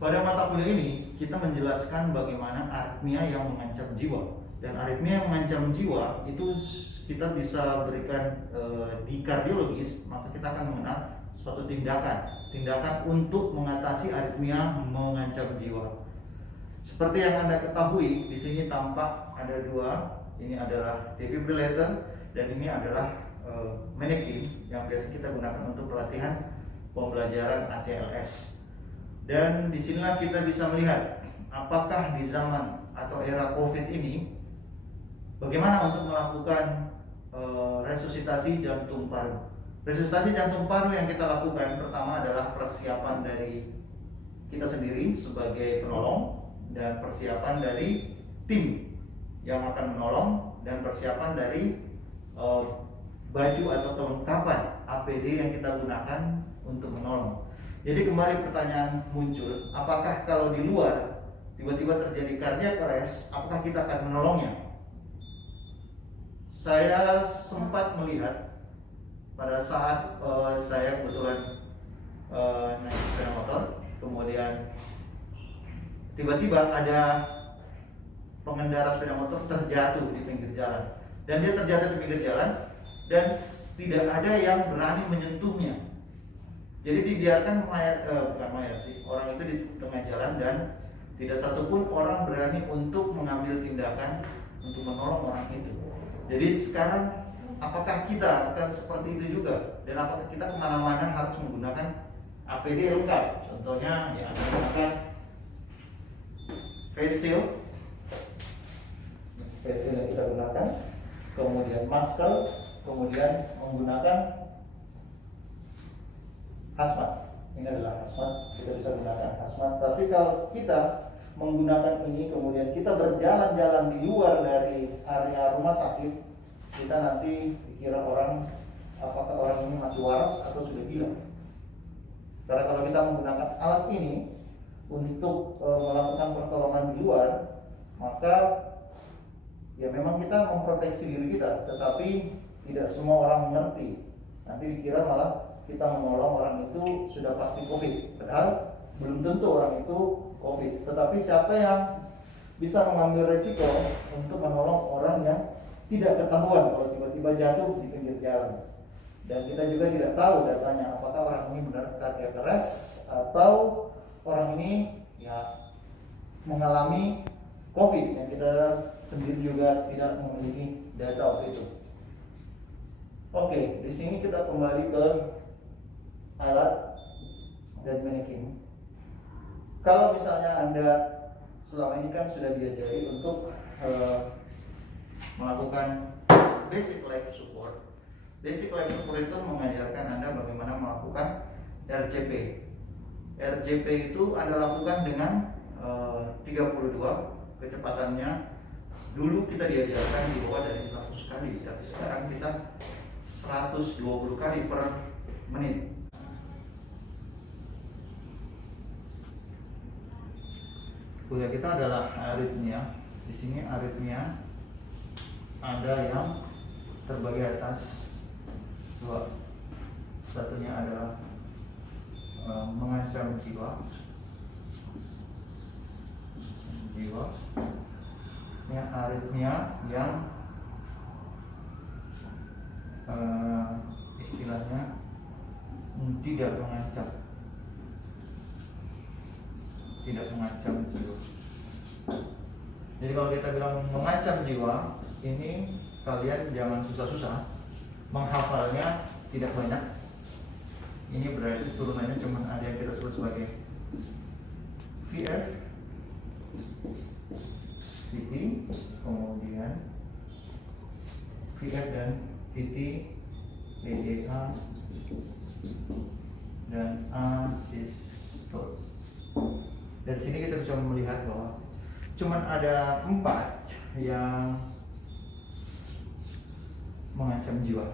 Pada mata kuliah ini kita menjelaskan bagaimana aritmia yang mengancam jiwa. Dan aritmia yang mengancam jiwa itu kita bisa berikan di kardiologis, maka kita akan mengenal suatu tindakan untuk mengatasi aritmia mengancam jiwa. Seperti yang Anda ketahui, di sini tampak ada dua. Ini adalah defibrillator dan ini adalah manekin yang biasa kita gunakan untuk pelatihan pembelajaran ACLS. Dan disinilah kita bisa melihat apakah di zaman atau era COVID ini bagaimana untuk melakukan resusitasi jantung paru. Resusitasi jantung paru yang kita lakukan pertama adalah persiapan dari kita sendiri sebagai penolong dan persiapan dari tim yang akan menolong dan persiapan dari baju atau kelengkapan APD yang kita gunakan untuk menolong. Jadi kembali pertanyaan muncul, apakah kalau di luar tiba-tiba terjadi cardiac arrest, apakah kita akan menolongnya? Saya sempat melihat pada saat saya kebetulan naik sepeda motor, kemudian tiba-tiba ada pengendara sepeda motor terjatuh di pinggir jalan, dan dia terjatuh di pinggir jalan dan tidak ada yang berani menyentuhnya. Jadi dibiarkan orang itu di tengah jalan dan tidak satupun orang berani untuk mengambil tindakan untuk menolong orang itu. Jadi sekarang apakah kita akan seperti itu juga, dan apakah kita kemana-mana harus menggunakan APD lengkap? Contohnya ya menggunakan face shield yang kita gunakan, kemudian masker, kemudian menggunakan hazmat. Ini adalah hazmat, kita bisa gunakan hazmat. Tapi kalau kita menggunakan ini kemudian kita berjalan-jalan di luar dari area rumah sakit, kita nanti dikira orang apakah orang ini masih waras atau sudah gila. Karena kalau kita menggunakan alat ini untuk melakukan pertolongan di luar, maka ya memang kita memproteksi diri kita, tetapi tidak semua orang mengerti. Nanti dikira malah kita menolong orang itu sudah pasti COVID, padahal belum tentu orang itu COVID. Tetapi siapa yang bisa mengambil resiko untuk menolong orang yang tidak ketahuan kalau tiba-tiba jatuh di pinggir jalan? Dan kita juga tidak tahu datanya apakah orang ini benar cardiac arrest atau orang ini ya mengalami COVID yang kita sendiri juga tidak memiliki data waktu itu. Oke, di sini kita kembali ke alat dan manekin. Kalau misalnya Anda selama ini kan sudah diajari untuk melakukan basic life support. Basic life support itu mengajarkan Anda bagaimana melakukan RCP. RCP itu Anda lakukan dengan 32 kecepatannya. Dulu kita diajarkan di bawah dari 100 kali, tapi sekarang kita 120 kali per menit. Kuliah kita adalah aritmia. Di sini aritmia ada yang terbagi atas dua. Satunya adalah mengancam jiwa. Ini aritmia yang istilahnya tidak mengancam jiwa. Jadi kalau kita bilang mengancam jiwa, ini kalian jangan susah-susah menghafalnya, tidak banyak. Ini berarti turunannya cuma ada yang kita sebut sebagai VF, VT, kemudian VF dan VT, PDA dan asistol. Dari sini kita bisa melihat bahwa cuman ada 4 yang mengancam jiwa.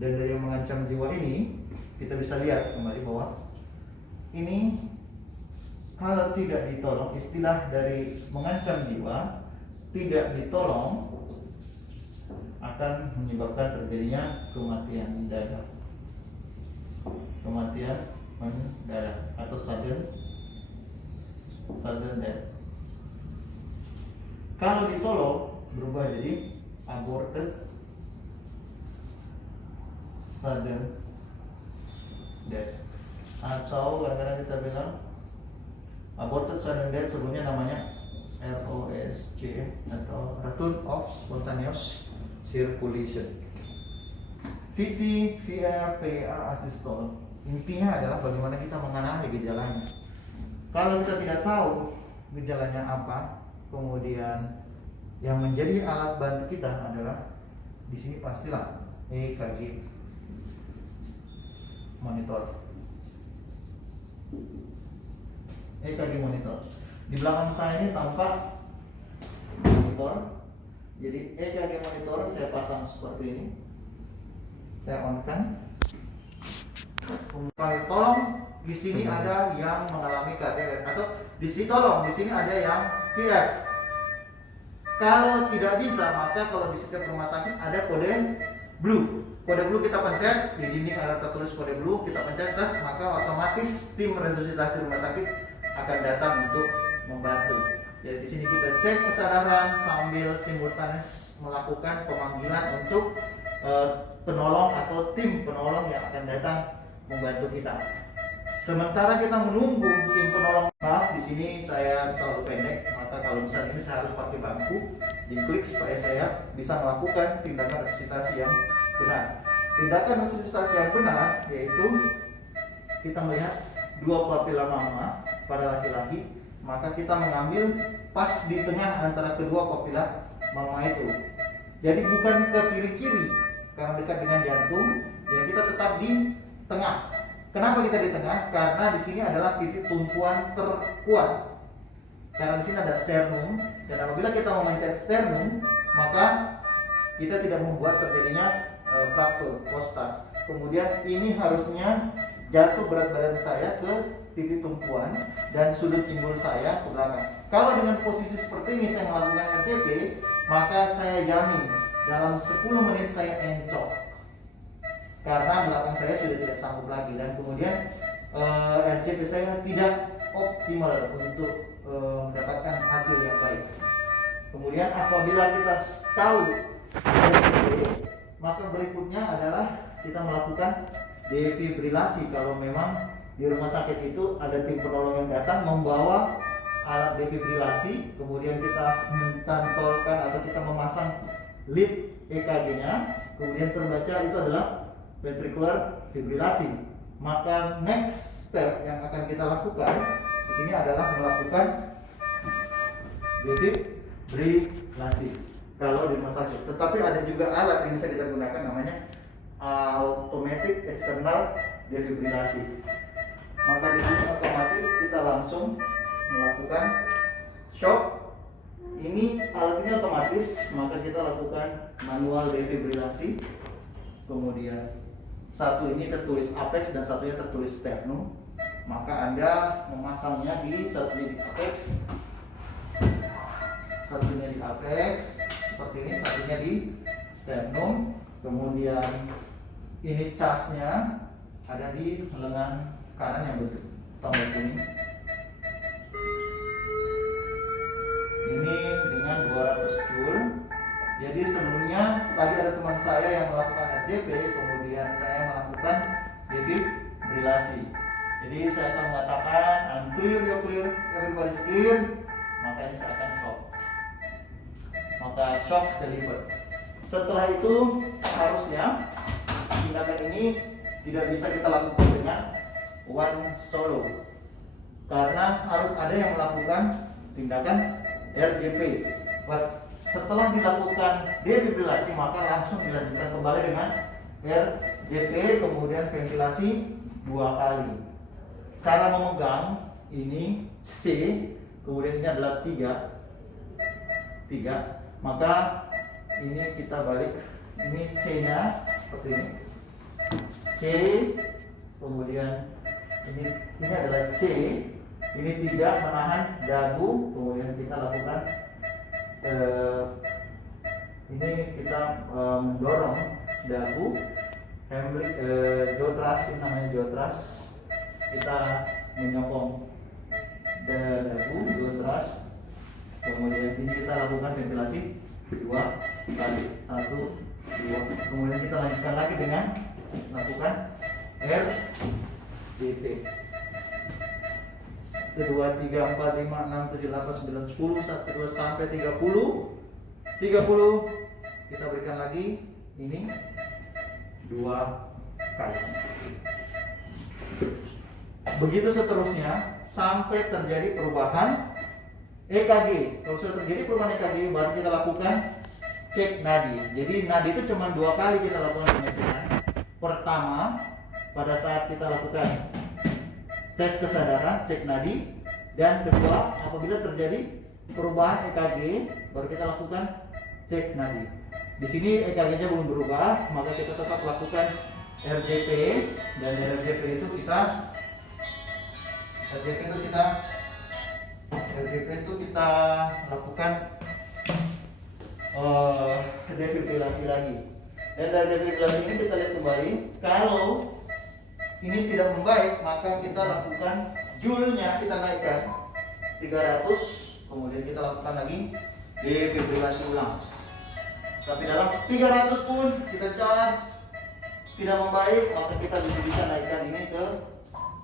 Dan dari yang mengancam jiwa ini kita bisa lihat kembali bahwa ini kalau tidak ditolong, istilah dari mengancam jiwa tidak ditolong akan menyebabkan terjadinya kematian mendadak atau sudden sudden death. Kalau ditolong berubah jadi aborted sudden death, atau kadang-kadang kita bilang aborted sudden death, sebelumnya namanya ROSC atau Return of Spontaneous Circulation. VT, VR, PA, asystole. Intinya adalah bagaimana kita mengenali gejalanya. Kalau kita tidak tahu gejalanya apa, kemudian yang menjadi alat bantu kita adalah di sini pastilah EKG monitor. EKG monitor. Di belakang saya ini tampak monitor. Jadi EKG monitor saya pasang seperti ini. Saya on-kan. Tolong di sini ada yang mengalami KDR atau di sini tolong di sini ada yang VF. Kalau tidak bisa, maka kalau di setiap rumah sakit ada kode blue. Kode blue kita pencet, di dinding ada tertulis kode blue, kita pencet, maka otomatis tim resusitasi rumah sakit akan datang untuk membantu. Ya, di sini kita cek kesadaran sambil simultanis melakukan pemanggilan untuk penolong atau tim penolong yang akan datang membantu kita. Sementara kita menunggu tim penolong, maaf di sini saya terlalu pendek, maka kalau misalnya ini saya harus pakai bangku, diklik supaya saya bisa melakukan tindakan resusitasi yang benar. Tindakan resusitasi yang benar yaitu kita melihat dua papila mama pada laki-laki, maka kita mengambil pas di tengah antara kedua papila mama itu. Jadi bukan ke kiri-kiri karena dekat dengan jantung, jadi kita tetap di tengah. Kenapa kita di tengah? Karena di sini adalah titik tumpuan terkuat. Karena di sini ada sternum, dan apabila kita memencet sternum, maka kita tidak membuat terjadinya fraktur kostal. Kemudian ini harusnya jatuh berat badan saya ke titik tumpuan dan sudut pinggul saya ke belakang. Kalau dengan posisi seperti ini saya melakukan RCP, maka saya jamin dalam 10 menit saya encok karena belakang saya sudah tidak sanggup lagi, dan kemudian RCP saya tidak optimal untuk mendapatkan hasil yang baik. Kemudian apabila kita tahu RCP, maka berikutnya adalah kita melakukan defibrilasi. Kalau memang di rumah sakit itu ada tim penolong yang datang membawa alat defibrilasi, kemudian kita mencantolkan atau kita memasang lead EKG-nya, kemudian terbaca itu adalah ventricular fibrilasi. Maka next step yang akan kita lakukan di sini adalah melakukan defibrilasi kalau di rumah sakit. Tetapi ada juga alat yang bisa kita gunakan namanya automatic external defibrilasi. Maka di sini otomatis kita langsung melakukan shock. Ini alat ini otomatis, maka kita lakukan manual defibrilasi. Kemudian satu ini tertulis apex dan satunya tertulis sternum. Maka Anda memasangnya di satunya di apex, satunya di apex seperti ini, satunya di sternum. Kemudian ini casnya ada di lengan kanan yang bertambah kuning. Ini dengan 200 joule. Jadi sebelumnya tadi ada teman saya yang melakukan RCP, kemudian saya melakukan defibrilasi. Jadi saya akan mengatakan I'm clear, you're clear, everybody's clear. Maka ini saya akan shock. Maka shock delivered. Setelah itu harusnya tindakan ini tidak bisa kita lakukan dengan one solo, karena harus ada yang melakukan tindakan RCP. Setelah dilakukan defibrilasi, maka langsung dilanjutkan kembali dengan RCP, kemudian ventilasi 2 kali. Cara memegang ini C, kemudian ini adalah 3. Maka ini kita balik, ini C-nya seperti ini. C, kemudian ini adalah C. Ini tidak menahan dagu, kemudian kita lakukan ini kita mendorong dagu, jaw thrust, ini namanya jaw thrust. Kita menyokong dagu, 2 teras. Kemudian ini kita lakukan ventilasi 2 kali, 1, 2. Kemudian kita lanjutkan lagi dengan lakukan RJP. 1, 2, 3, 4, 5, 6, 7, 8, 9, 10, 1, 2 sampai 30. 30 kita berikan lagi ini 2 kali. Begitu seterusnya sampai terjadi perubahan EKG. Kalau sudah terjadi perubahan EKG, baru kita lakukan cek nadi. Jadi nadi itu cuma 2 kali kita lakukan pengecekan. Pertama, pada saat kita lakukan tes kesadaran, cek nadi, dan kedua, apabila terjadi perubahan EKG, baru kita lakukan cek nadi. Di sini EKG-nya belum berubah, maka kita tetap lakukan RJP, dan RJP itu kita lakukan defibrilasi lagi. Dan dari defibrilasi ini kita lihat kembali, kalau ini tidak membaik, maka kita lakukan joule-nya kita naikkan 300, kemudian kita lakukan lagi defibrilasi ulang. Tapi dalam 300 pun kita cas tidak membaik, maka kita bisa naikkan ini ke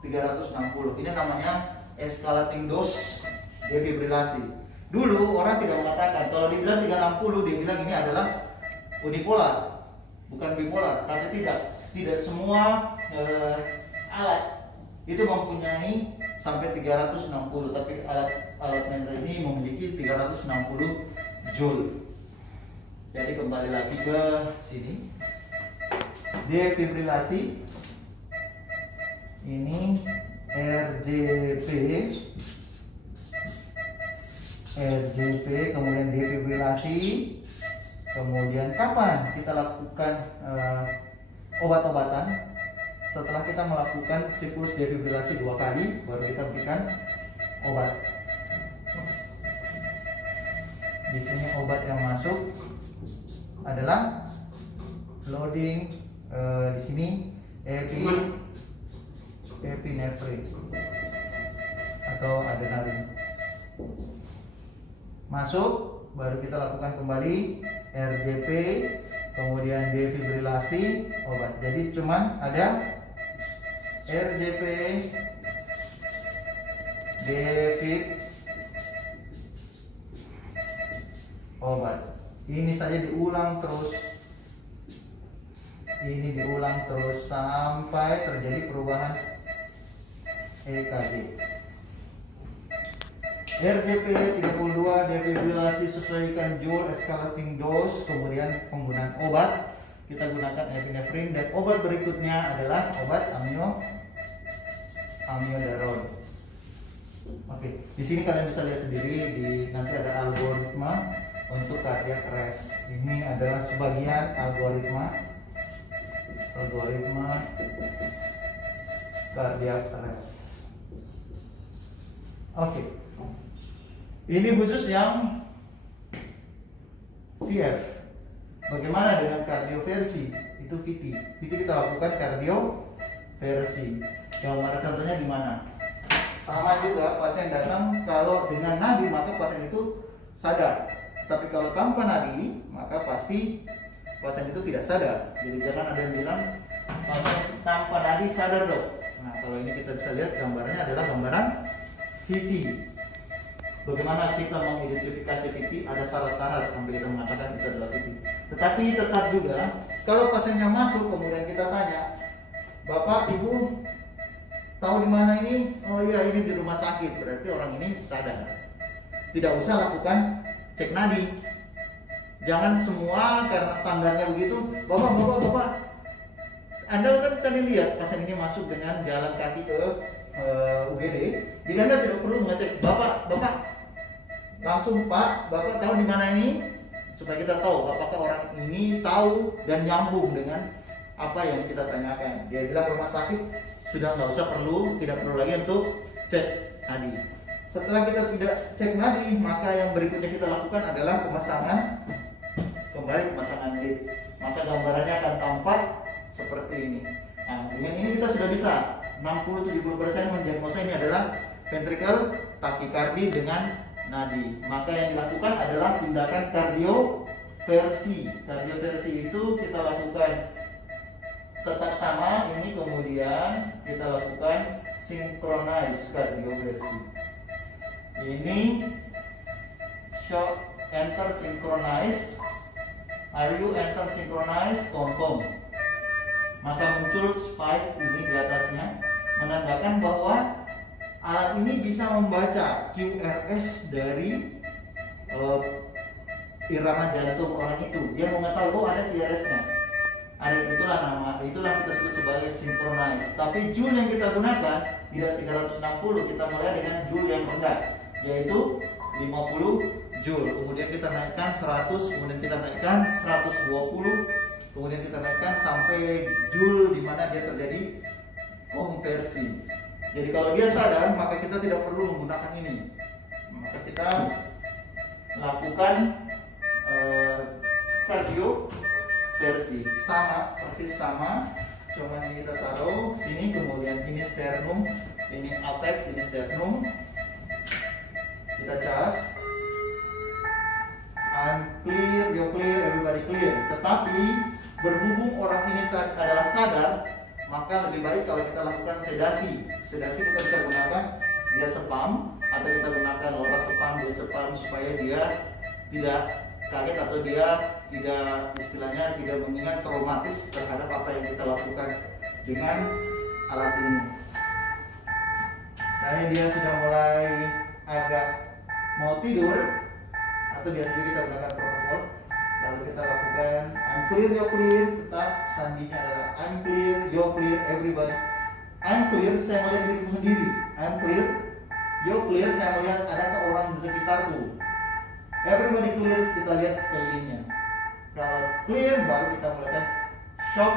360. Ini namanya escalating dose defibrilasi. Dulu orang tidak mengatakan, kalau dibilang 360, dia bilang ini adalah unipolar, bukan bipolar. Tapi tidak semua alat itu mempunyai sampai 360, tapi alat Mentor ini memiliki 360 joule. Jadi kembali lagi ke sini, defibrilasi ini RJP, kemudian defibrilasi, kemudian kapan kita lakukan obat-obatan. Setelah kita melakukan siklus defibrilasi 2 kali, baru kita berikan obat. Di sini obat yang masuk adalah loading, di sini epinephrine atau adrenaline. Masuk, baru kita lakukan kembali RJP, kemudian defibrilasi, obat. Jadi cuman ada RJP, defib, obat. Ini saja diulang terus. Ini diulang terus sampai terjadi perubahan EKG. RJP 32, defibrilasi sesuaikan joule, escalating dose, kemudian penggunaan obat. Kita gunakan epinephrine, dan obat berikutnya adalah obat amiodarone. Oke, di sini kalian bisa lihat sendiri, nanti ada algoritma untuk cardiac arrest. Ini adalah sebagian algoritma cardiac arrest. Oke. Ini khusus yang VF. Bagaimana dengan kardioversi? Itu VT. VT kita lakukan kardioversi. Gambar contohnya di mana? Sama juga, pasien datang kalau dengan nadi maka pasien itu sadar. Tapi kalau tanpa nadi maka pasti pasien itu tidak sadar. Jadi jangan ada yang bilang pasien tanpa nadi sadar dok. Nah kalau ini kita bisa lihat gambarnya adalah gambaran VT. Bagaimana kita mengidentifikasi VT? Ada syarat-syarat sampai kita mengatakan itu adalah VT. Tetapi tetap juga kalau pasiennya masuk kemudian kita tanya, Bapak, Ibu tahu di mana ini? Oh iya, ini di rumah sakit. Berarti orang ini sadar. Tidak usah lakukan cek nadi. Jangan semua karena standarnya begitu. Bapak, Anda kan tadi lihat pasien ini masuk dengan jalan kaki ke UGD. Jadi Anda tidak perlu mengecek. Bapak, langsung Pak, Bapak tahu di mana ini? Supaya kita tahu apakah orang ini tahu dan nyambung dengan apa yang kita tanyakan. Dia bilang rumah sakit, sudah tidak perlu lagi untuk cek nadi. Setelah kita tidak cek nadi, maka yang berikutnya kita lakukan adalah pemasangan lead. Maka gambarannya akan tampak seperti ini. Nah, dengan ini kita sudah bisa 60-70% mendiagnosa ini adalah ventricle takikardi dengan nadi. Maka yang dilakukan adalah tindakan kardioversi. Kardioversi itu kita lakukan tetap sama ini, kemudian kita lakukan synchronize kardioversi. Ini shock enter synchronize. Are you enter synchronize? Confirm. Maka muncul spike ini di atasnya, menandakan bahwa alat ini bisa membaca QRS dari irama jantung orang itu. Dia mau mengetahui, oh ada QRS-nya. Itulah kita sebut sebagai synchronize. Tapi joule yang kita gunakan tidak 360, kita mulai dengan joule yang rendah, yaitu 50 joule. Kemudian kita naikkan 100, kemudian kita naikkan 120, kemudian kita naikkan sampai joule di mana dia terjadi konversi. Jadi kalau dia sadar, maka kita tidak perlu menggunakan ini. Maka kita lakukan kardioversi sama, persis sama. Cuman ini kita taruh sini, kemudian ini sternum, ini apex, ini sternum. Kita cas. I'm clear, you're clear, everybody clear. Tetapi berhubung orang ini adalah sadar, maka lebih baik kalau kita lakukan sedasi. Sedasi kita bisa gunakan dia sepam, atau kita gunakan loras sepam, dia sepam supaya dia tidak kaget atau dia tidak, istilahnya tidak mengingat traumatis terhadap apa yang kita lakukan dengan alat ini. Saya dia sudah mulai agak mau tidur, atau biasa juga kita gunakan propofol. Lalu kita lakukan I'm clear, you're clear. Tetap sandinya adalah I'm clear, you're clear, everybody. I'm clear, saya melihat diriku sendiri. I'm clear, you're clear, saya melihat adakah orang di sekitarku. Everybody clear, kita lihat sekelilingnya. Kalau clear, baru kita melakukan shock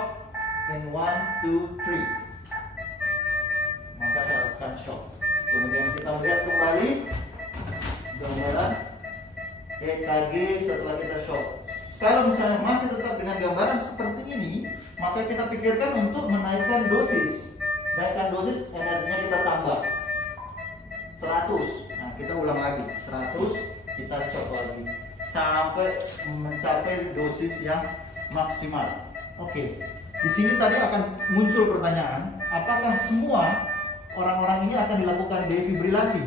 in 1, 2, 3. Maka saya lakukan shock. Kemudian kita melihat kembali gambaran EKG setelah kita shock. Kalau misalnya masih tetap dengan gambaran seperti ini, maka kita pikirkan untuk menaikkan dosis. Naikkan dosis, energinya kita tambah 100. Nah, kita ulang lagi 100, kita shock lagi sampai mencapai dosis yang maksimal. Oke. Di sini tadi akan muncul pertanyaan, apakah semua orang-orang ini akan dilakukan defibrilasi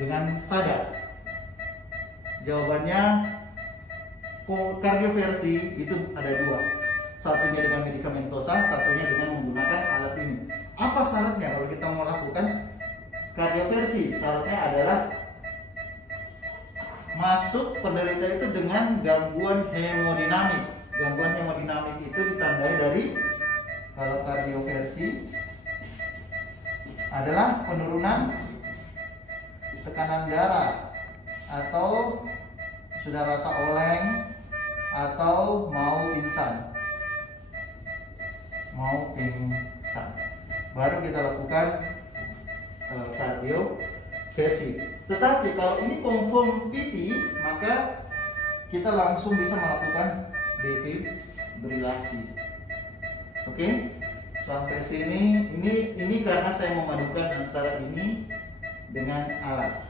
dengan sadar? Jawabannya, kardioversi itu ada dua. Satunya dengan medikamentosa, satunya dengan menggunakan alat ini. Apa syaratnya kalau kita mau lakukan kardioversi? Syaratnya adalah masuk penderita itu dengan gangguan hemodinamik. Gangguan hemodinamik itu ditandai dari, kalau kardioversi adalah penurunan tekanan darah, atau sudah rasa oleng, atau mau pingsan. Baru kita lakukan kardioversi. Tetapi kalau ini confirm PT, maka kita langsung bisa melakukan defibrilasi. Oke? Sampai sini, ini karena saya memadukan antara ini dengan alat.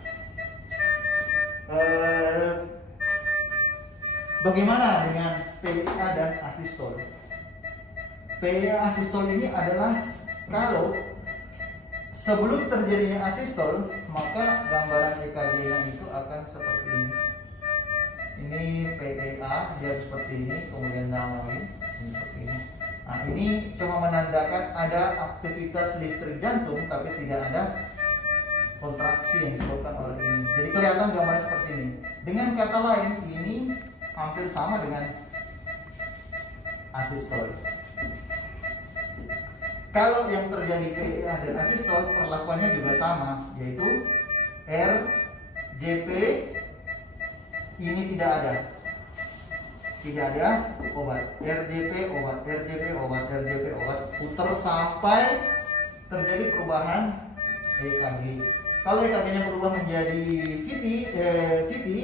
Bagaimana dengan PIA dan asistol? PIA asistol ini adalah kalau sebelum terjadinya asistol, maka gambaran EKG-nya itu akan seperti ini. Ini PEA, dia seperti ini, kemudian downwind, ini seperti ini. Nah, ini cuma menandakan ada aktivitas listrik jantung, tapi tidak ada kontraksi yang disebabkan oleh ini. Jadi kelihatan gambarnya seperti ini. Dengan kata lain, ini hampir sama dengan asistol. Kalau yang terjadi PEA dan asistol, perlakuannya juga sama, yaitu RJP ini tidak ada obat. RJP obat, putar sampai terjadi perubahan EKG. Kalau EKG-nya berubah menjadi VT,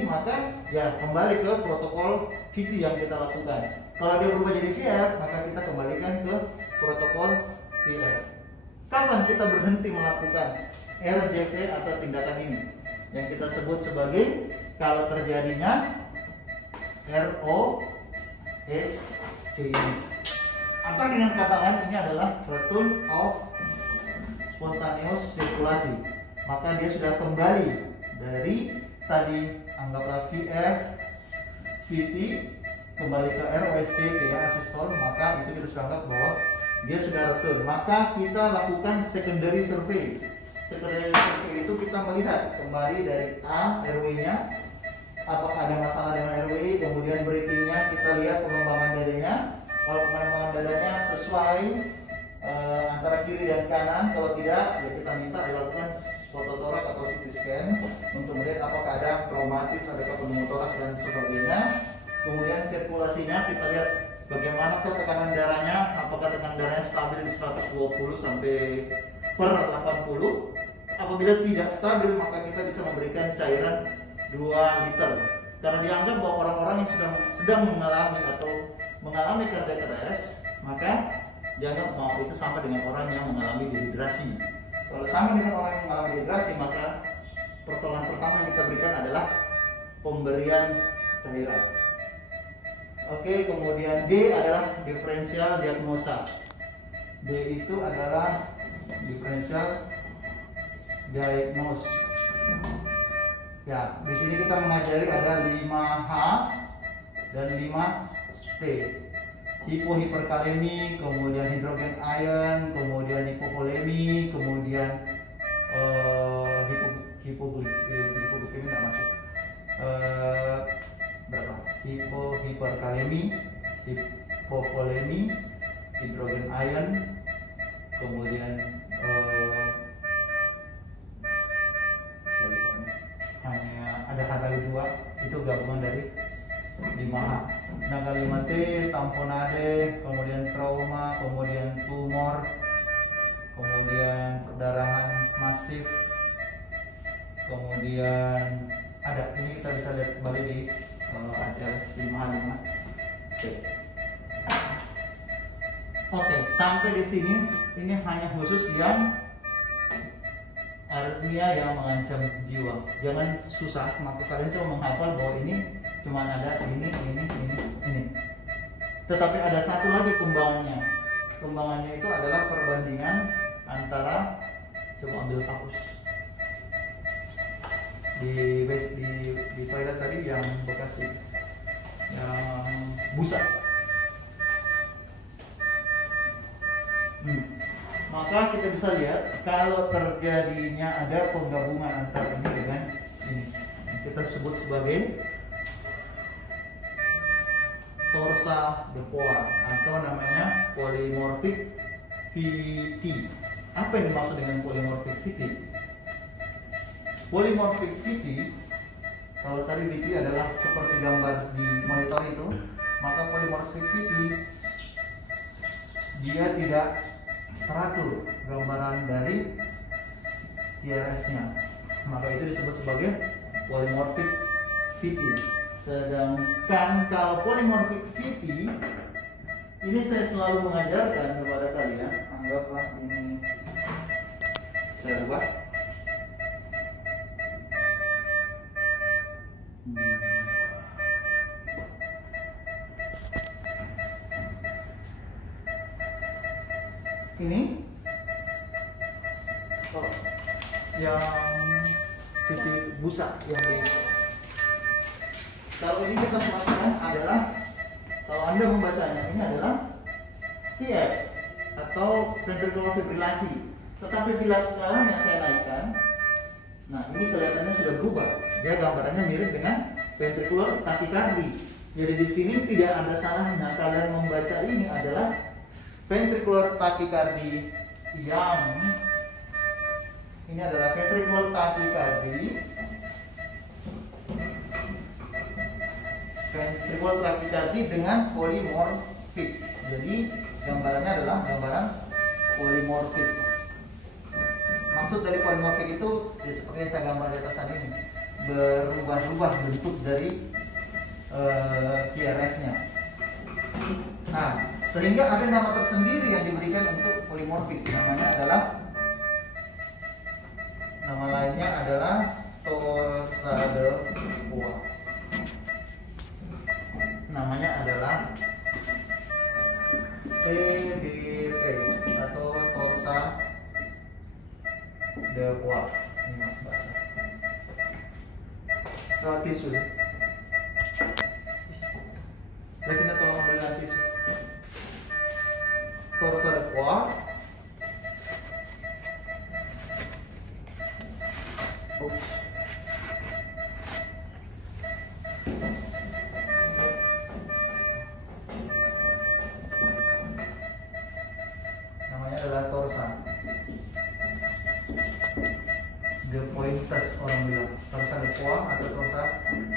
maka ya kembali ke protokol VT yang kita lakukan. Kalau dia berubah jadi VF, maka kita kembalikan ke protokol VF. Kapan kita berhenti melakukan RJP atau tindakan ini yang kita sebut sebagai kalau terjadinya ROSC. Atau dengan kata lain ini adalah return of spontaneous circulasi. Maka dia sudah kembali dari tadi anggaplah VF, VT kembali ke ROSC ya asistol, maka itu kita sudah anggap bahwa dia sudah return. Maka kita lakukan secondary survey. Secondary survey itu kita melihat kembali dari A, RW-nya, apakah ada masalah dengan RW, kemudian breathing-nya, kita lihat pengembangan dadanya. Kalau pengembangan dadanya sesuai antara kiri dan kanan, kalau tidak ya kita minta dilakukan fototorak atau CT scan untuk melihat apakah ada traumatis, adakah pneumotorak dan sebagainya. Kemudian sirkulasinya kita lihat bagaimana tekanan darahnya, apakah tekanan darahnya stabil di 120 sampai per 80. Apabila tidak stabil maka kita bisa memberikan cairan 2 liter. Karena dianggap bahwa orang-orang yang sedang mengalami atau mengalami cardiac arrest, maka dianggap bahwa itu sama dengan orang yang mengalami dehidrasi. Kalau sama dengan orang yang mengalami dehidrasi, maka pertolongan pertama yang kita berikan adalah pemberian cairan. Oke, kemudian D adalah diferensial diagnosa. D itu adalah diferensial diagnose. Ya, di sini kita mengajari ada 5H dan 5T. Hipohiperkalemi, kemudian hidrogen ion, kemudian hipovolemi, kemudian hipoglikemi tidak masuk. Berapa? Hiperkalemi, hipovolemi, hidrogen ion, kemudian hanya ada kata 2 itu gabungan dari 5H. Sedangkan 5T tamponade, kemudian trauma, kemudian tumor, kemudian perdarahan masif, kemudian ada ini kita bisa lihat kembali di ACLS 5H5. Oke, sampai di sini ini hanya khusus yang aritmia yang mengancam jiwa. Jangan susah, maka kalian coba menghafal bahwa ini cuma ada ini. Tetapi ada satu lagi kembangannya. Kembangannya itu adalah perbandingan antara, coba ambil hapus di toilet tadi yang bekas yang busa. Maka kita bisa lihat kalau terjadinya ada penggabungan antara ini dengan ini, kita sebut sebagai torsa depoa atau namanya polymorphic VT. Apa yang dimaksud dengan polymorphic VT? Polymorphic VT, kalau tadi VT adalah seperti gambar di monitor itu, maka polymorphic VT dia tidak teratur gambaran dari TRS-nya, maka itu disebut sebagai polymorphic VT. Sedangkan kalau polymorphic VT ini saya selalu mengajarkan kepada kalian, anggaplah ini saya buat ini yang titik busa yang di, kalau ini kita mengatakan adalah, kalau Anda membacanya ini adalah VF atau ventricular fibrilasi. Tetapi bila skalanya saya naikkan, nah ini kelihatannya sudah berubah. Dia gambarannya mirip dengan ventricular tachycardia. Jadi di sini tidak ada salahnya kalian membaca ini adalah ventricular tachycardia yang ini adalah ventricular tachycardia. Ventricular tachycardia dengan polymorphic. Jadi gambarannya adalah gambaran polymorphic. Maksud dari polymorphic itu ya seperti yang saya gambar di atas tadi ini, berubah-ubah bentuk dari QRS-nya. Nah, sehingga ada nama tersendiri yang diberikan untuk polymorphic, namanya adalah devoir. Ini mas basah. Tisu. Devine tolong ambilkan tisu. Torsa devoir. Oops. Namanya adalah torsa. The pointes orang bilang. Torsa devoir atau torsa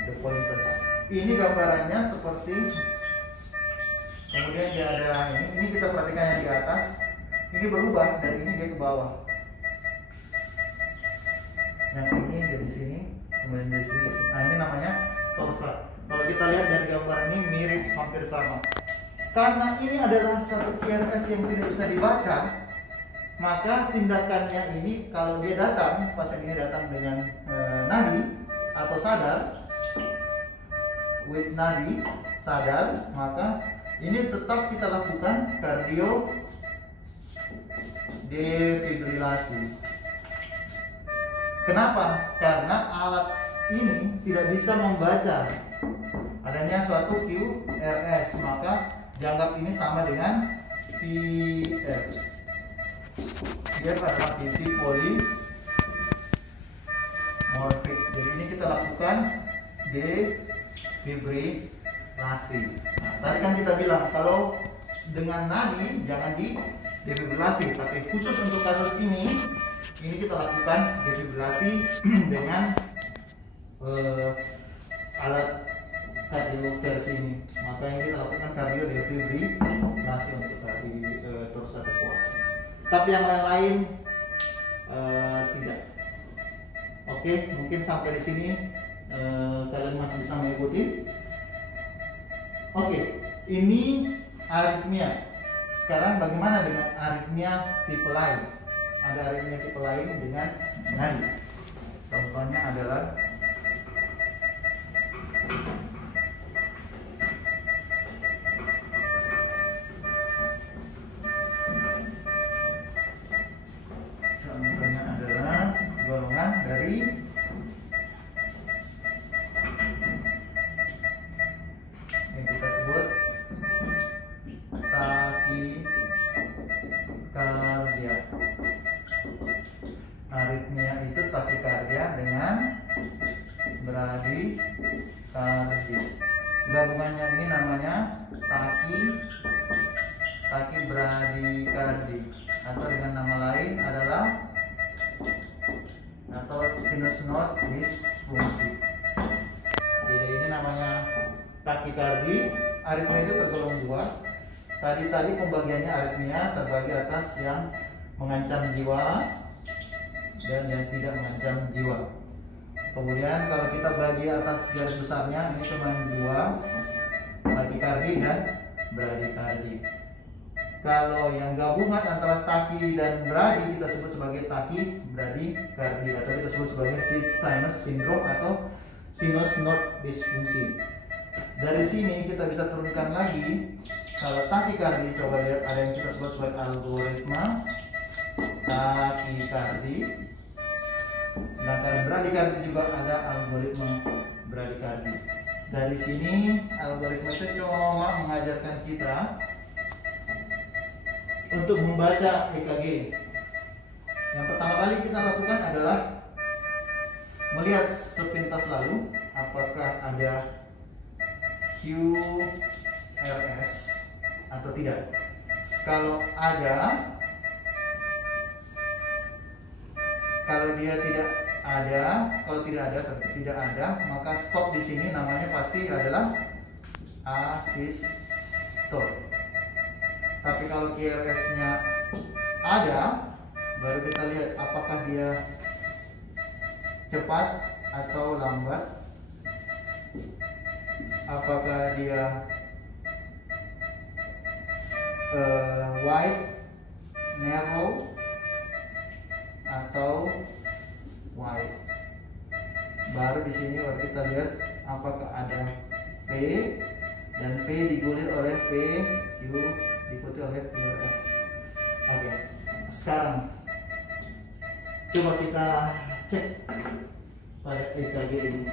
the pointes. Ini gambarannya seperti, kemudian dia ada ini kita perhatikan yang di atas. Ini berubah dari ini dia ke bawah. Yang ini dari sini, kemudian dari sini. Nah ini namanya torsa. Kalau kita lihat dari gambar ini mirip, hampir sama. Karena ini adalah suatu QRS yang tidak bisa dibaca, maka tindakannya ini kalau dia datang, pasien ini datang dengan nadi atau sadar, with nadi sadar, maka ini tetap kita lakukan kardio defibrilasi. Kenapa? Karena alat ini tidak bisa membaca adanya suatu QRS, maka dianggap ini sama dengan VF. VF adalah VT polymorphic. Jadi ini kita lakukan defibrilasi. Nah, tadi kan kita bilang kalau dengan nadi jangan di defibrilasi, tapi khusus untuk kasus ini kita lakukan defibrilasi dengan alat kardioversi ini. Maka yang kita lakukan kardio defibrilasi untuk torsa devoir. Tapi yang lain-lain tidak. Oke, mungkin sampai di sini kalian masih bisa mengikuti. Oke, ini aritmia. Sekarang bagaimana dengan aritmia tipe lain? Ada aritmia tipe lain dengan nadi. Contohnya adalah golongan dari yang kita sebut takikardia. Aritmia itu takikardia dengan bradikardi. Gabungannya ini namanya takibradikardi, atau dengan nama lain adalah sinus node disfungsi. Jadi ini namanya takikardi. Aritmia itu tergolong dua. Tadi pembagiannya aritmia terbagi atas yang mengancam jiwa dan yang tidak mengancam jiwa. Kemudian kalau kita bagi atas garis besarnya, ini cuma dua, takikardi dan bradikardi. Kalau yang gabungan antara taki dan bradi kita sebut sebagai takibradikardi, atau kita sebut sebagai sinus syndrome atau sinus node disfungsi. Dari sini kita bisa turunkan lagi. Kalau takikardi, coba lihat ada yang kita sebut sebagai algoritma takikardi. Sedangkan bradikardi juga ada algoritma bradikardi. Dari sini algoritma itu cuma mengajarkan kita untuk membaca EKG. Yang pertama kali kita lakukan adalah melihat sepintas lalu apakah ada QRS atau tidak. Kalau tidak ada, maka stop di sini namanya pasti adalah asistol. Tapi kalau QRS-nya ada, baru kita lihat apakah dia cepat atau lambat, apakah dia wide, narrow, atau wide. Baru di sini baru kita lihat apakah ada P, dan P digulir oleh P, Q diikuti oleh QRS. Oke, sekarang Coba kita cek pada EKG ini.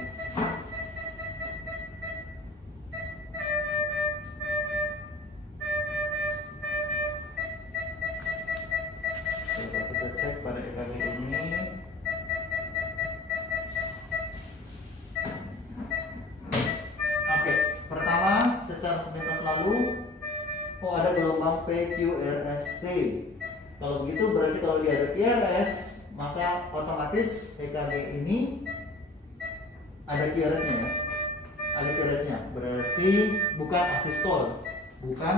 Coba kita cek pada EKG ini. Oke, pertama secara sepintas lalu, ada gelombang PQRST. Kalau begitu berarti kalau dia ada QRS, maka otomatis EKG ini ada QRS-nya ya. Ada QRS-nya. Berarti bukan asistol, bukan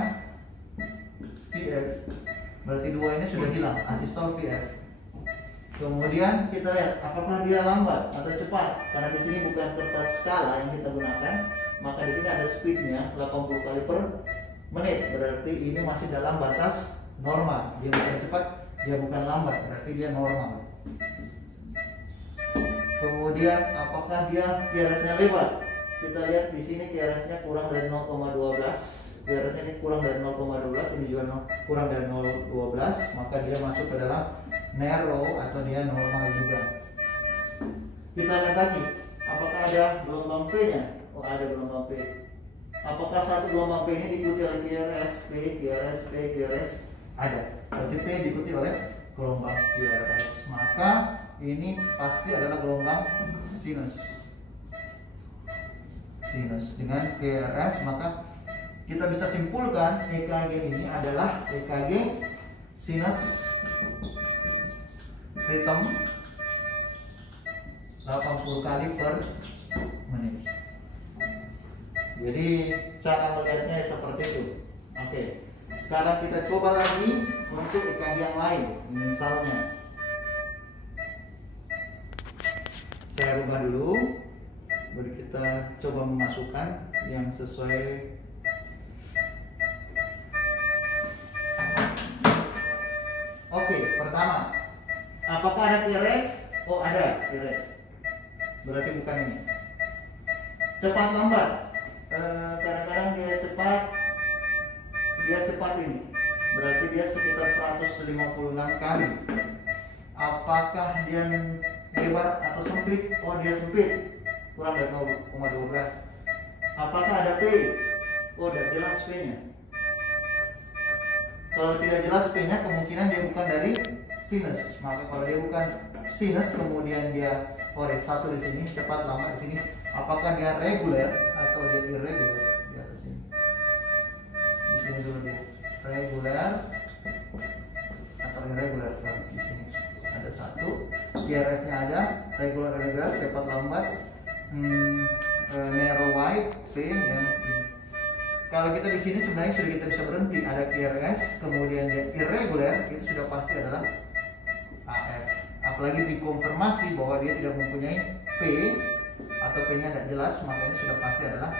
VF. Berarti dua ini sudah hilang, asistol VF. Kemudian kita lihat apakah dia lambat atau cepat. Karena di sini bukan kertas skala yang kita gunakan, maka di sini ada speednya 80 kali per menit. Berarti ini masih dalam batas normal. Dia bukan cepat, dia bukan lambat, berarti dia normal. Kemudian apakah dia QRS-nya lebar? Kita lihat di sini QRS-nya kurang dari 0,12. QRS-nya ini kurang dari 0,12, ini juga kurang dari 0,12, maka dia masuk ke dalam narrow atau dia normal juga. Kita lihat lagi, apakah ada gelombang P-nya? Oh, ada gelombang P. Apakah satu gelombang P ini diikuti oleh QRS, P, QRS, P, QRS? Ada. Berarti P diikuti oleh gelombang QRS. Maka ini pasti adalah gelombang sinus. Sinus dengan QRS, maka kita bisa simpulkan EKG ini adalah EKG sinus rhythm 80 kali per menit. Jadi cara melihatnya seperti itu. Oke, sekarang kita coba lagi untuk EKG yang lain. Misalnya, saya rubah dulu, baru kita coba memasukkan yang sesuai. Oke, pertama, apakah ada QRS? Oh, ada QRS. Berarti bukan ini. Cepat lambat. Kadang-kadang dia cepat ini. Berarti dia sekitar 156 kali. Apakah dia lebar atau sempit? Oh, dia sempit. Kurang dari 0,12. Apakah ada P? Oh, udah jelas P-nya. Kalau tidak jelas P-nya, kemungkinan dia bukan dari sinus. Maka kalau dia bukan sinus, kemudian dia satu di sini, cepat lambat di sini. Apakah dia reguler atau dia irregular? Di atas sini. Di sini dulu dia reguler atau irregular. Di sini ada satu. QRS-nya ada, regular, irregular, cepat lambat, narrow wide, P dan ini. Kalau kita di sini sebenarnya sudah kita bisa berhenti. Ada QRS, kemudian dia irregular, itu sudah pasti adalah AF. Apalagi dikonfirmasi bahwa dia tidak mempunyai P atau P-nya tidak jelas, maka ini sudah pasti adalah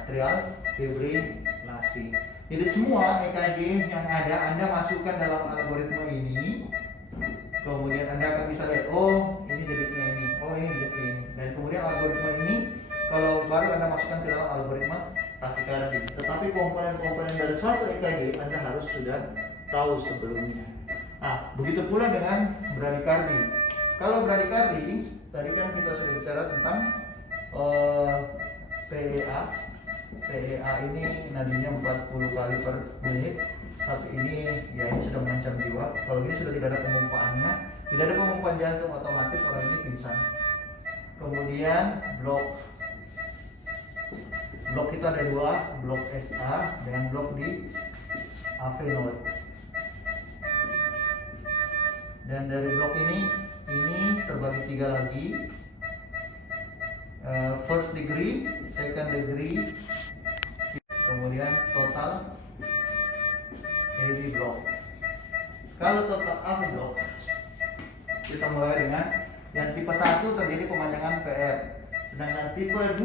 atrial fibrilasi. Jadi semua EKG yang ada Anda masukkan dalam algoritma ini, kemudian Anda akan bisa lihat, oh ini jenisnya ini, oh ini jenisnya ini, dan kemudian algoritma ini kalau baru Anda masukkan ke dalam algoritma takikardi. Tetapi komponen-komponen dari suatu EKG Anda harus sudah tahu sebelumnya. Begitu pula dengan bradikardi. Kalau bradikardi, tadi kan kita sudah bicara tentang PEA. PEA ini nadinya 40 kali per menit, tapi ini sudah mengancam jiwa. Kalau ini sudah tidak ada pemompaannya, tidak ada pemompaan jantung, otomatis orang ini pingsan. Kemudian blok kita ada dua, blok SA dan blok di AV node. Dan dari blok ini terbagi tiga lagi, first degree, second degree, kemudian total AV block. Kalau total AV block, kita mulai dengan yang tipe 1 terjadi pemanjangan PR. Sedangkan tipe 2,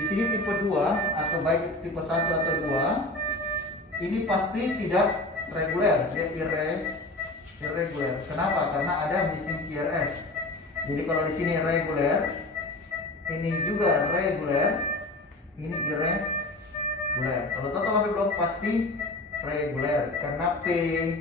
di sini tipe 2 atau baik tipe 1 atau 2, ini pasti tidak reguler, dia irregular. Kenapa? Karena ada missing QRS. Jadi kalau di sini reguler, ini juga reguler, ini irregular. Kalau total AV block pasti reguler karena P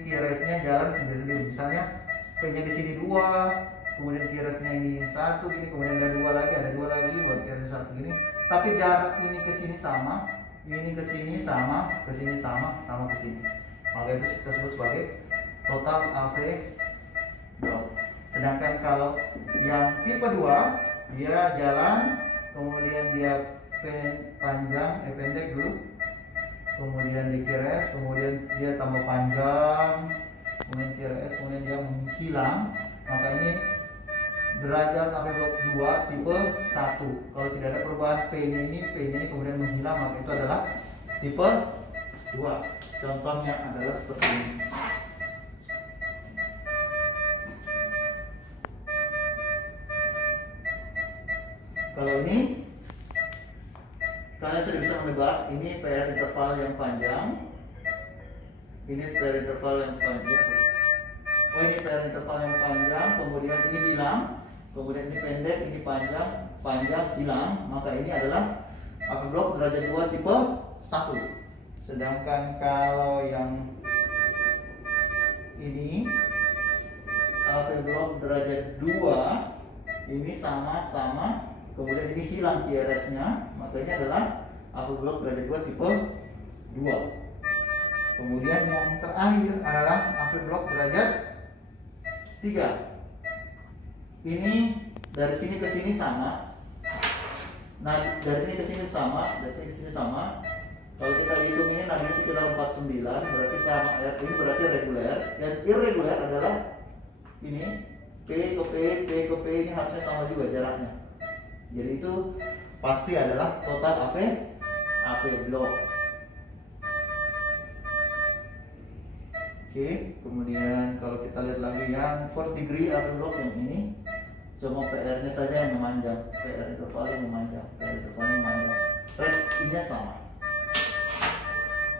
QRS-nya jalan sendiri-sendiri. Misalnya P-nya di sini 2, kemudian QRS-nya ini 1 gini, kemudian ada 2 lagi, buat QRS 1 gini. Tapi jarak ini ke sini sama, ini ke sini sama, ke sini sama ke sini. Maka itu kita sebut sebagai total AV block. Sedangkan kalau yang tipe 2, dia jalan, kemudian dia pendek dulu, kemudian di QRS, kemudian dia tambah panjang, kemudian QRS, kemudian dia menghilang. Maka ini derajat AV blok 2 tipe 1. Kalau tidak ada perubahan P-nya ini kemudian menghilang, maka itu adalah tipe 2. Contohnya adalah seperti ini. Kalau ini kalian sudah bisa menebak, ini PR interval yang panjang, ini PR interval yang panjang. Oh, ini PR interval yang panjang, kemudian ini hilang, kemudian ini pendek, ini panjang, hilang. Maka ini adalah AV blok derajat 2 tipe 1. Sedangkan kalau yang ini AV blok derajat 2, ini sama, kemudian ini hilang QRS-nya, maka ini adalah AV blok derajat 2 tipe 2. Kemudian yang terakhir adalah AV blok derajat 3. Ini dari sini ke sini sama. Nah, dari sini ke sini sama, dari sini ke sini sama. Kalau kita hitung ini nadinya sekitar 49, berarti sama ya. Ini berarti reguler. Yang irregular adalah ini P ke P ini harusnya sama juga jaraknya. Jadi itu pasti adalah total AV block. Oke, kemudian kalau kita lihat lagi yang first degree AV block yang ini, cuma PR-nya saja yang memanjang, PR interval yang memanjang, rate-nya sama.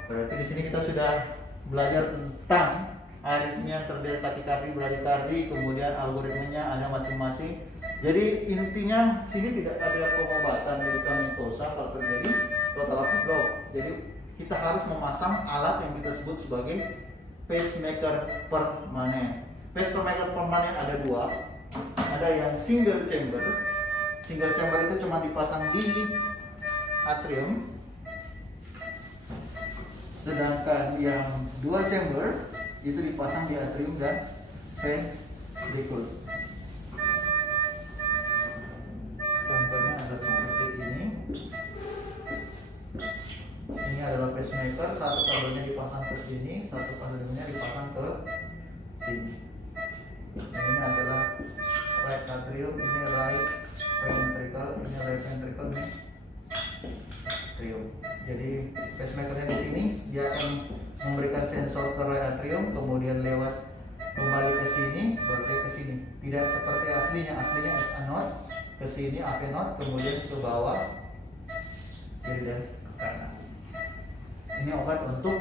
Berarti di sini kita sudah belajar tentang aritmia, terdiri takikardi, bradikardi, kemudian algoritmanya ada masing-masing. Jadi intinya sini tidak ada pengobatan medikamentosa kalau terjadi total AV block. Jadi kita harus memasang alat yang kita sebut sebagai pacemaker permanen. Pacemaker permanen ada 2. Ada yang single chamber. Single chamber itu cuma dipasang di atrium. Sedangkan yang 2 chamber itu dipasang di atrium dan ventricle. Contohnya ada seperti ini. Ini adalah pacemaker, satu kabelnya dipasang ke sini, satu kabelnya dipasang ke sini. Ini adalah right atrium, ini right ventricle, ini left ventricle, ini atrium. Jadi pacemakernya di sini, dia akan memberikan sensor ke right atrium, kemudian lewat kembali ke sini, baru dia ke sini. Tidak seperti aslinya SA node ke sini, AV node, kemudian ke bawah, kiri dan ke kanan. Ini obat untuk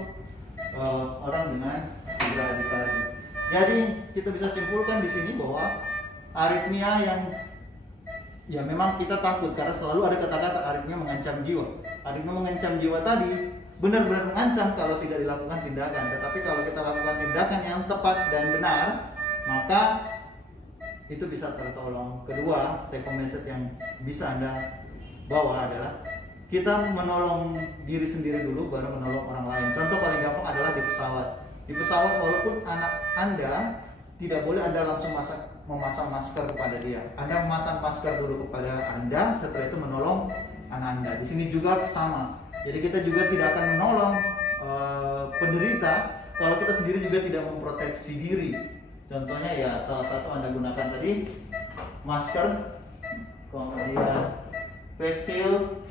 orang dengan bradikardi. Jadi kita bisa simpulkan di sini bahwa aritmia yang ya memang kita takut karena selalu ada kata-kata aritmia mengancam jiwa. Aritmia mengancam jiwa tadi benar-benar mengancam kalau tidak dilakukan tindakan. Tetapi kalau kita lakukan tindakan yang tepat dan benar, maka itu bisa tertolong. Kedua, take home message yang bisa Anda bawa adalah kita menolong diri sendiri dulu baru menolong orang lain. Contoh paling gampang adalah di pesawat. Di pesawat walaupun anak Anda tidak boleh Anda langsung memasang masker kepada dia. Anda memasang masker dulu kepada Anda, setelah itu menolong anak Anda. Di sini juga sama. Jadi kita juga tidak akan menolong penderita kalau kita sendiri juga tidak memproteksi diri. Contohnya ya salah satu Anda gunakan tadi masker, kemudian face shield,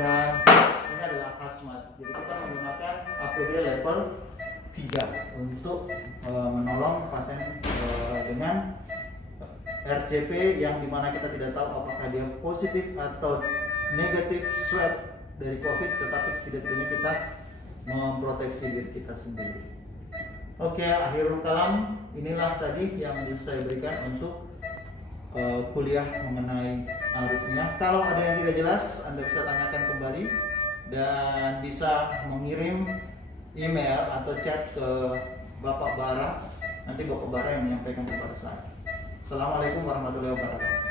dan ini adalah hazmat. Jadi kita menggunakan APD level 3 untuk menolong pasien dengan RCP yang dimana kita tidak tahu apakah dia positif atau negatif swab dari COVID, tetapi setidaknya kita memproteksi diri kita sendiri. Oke, akhirul kalam, inilah tadi yang bisa saya berikan untuk kuliah mengenai aritmia. Kalau ada yang tidak jelas, Anda bisa tanyakan kembali dan bisa mengirim email atau chat ke Bapak Bara Nanti Bapak Bara yang menyampaikan kepada saya. Assalamualaikum warahmatullahi wabarakatuh.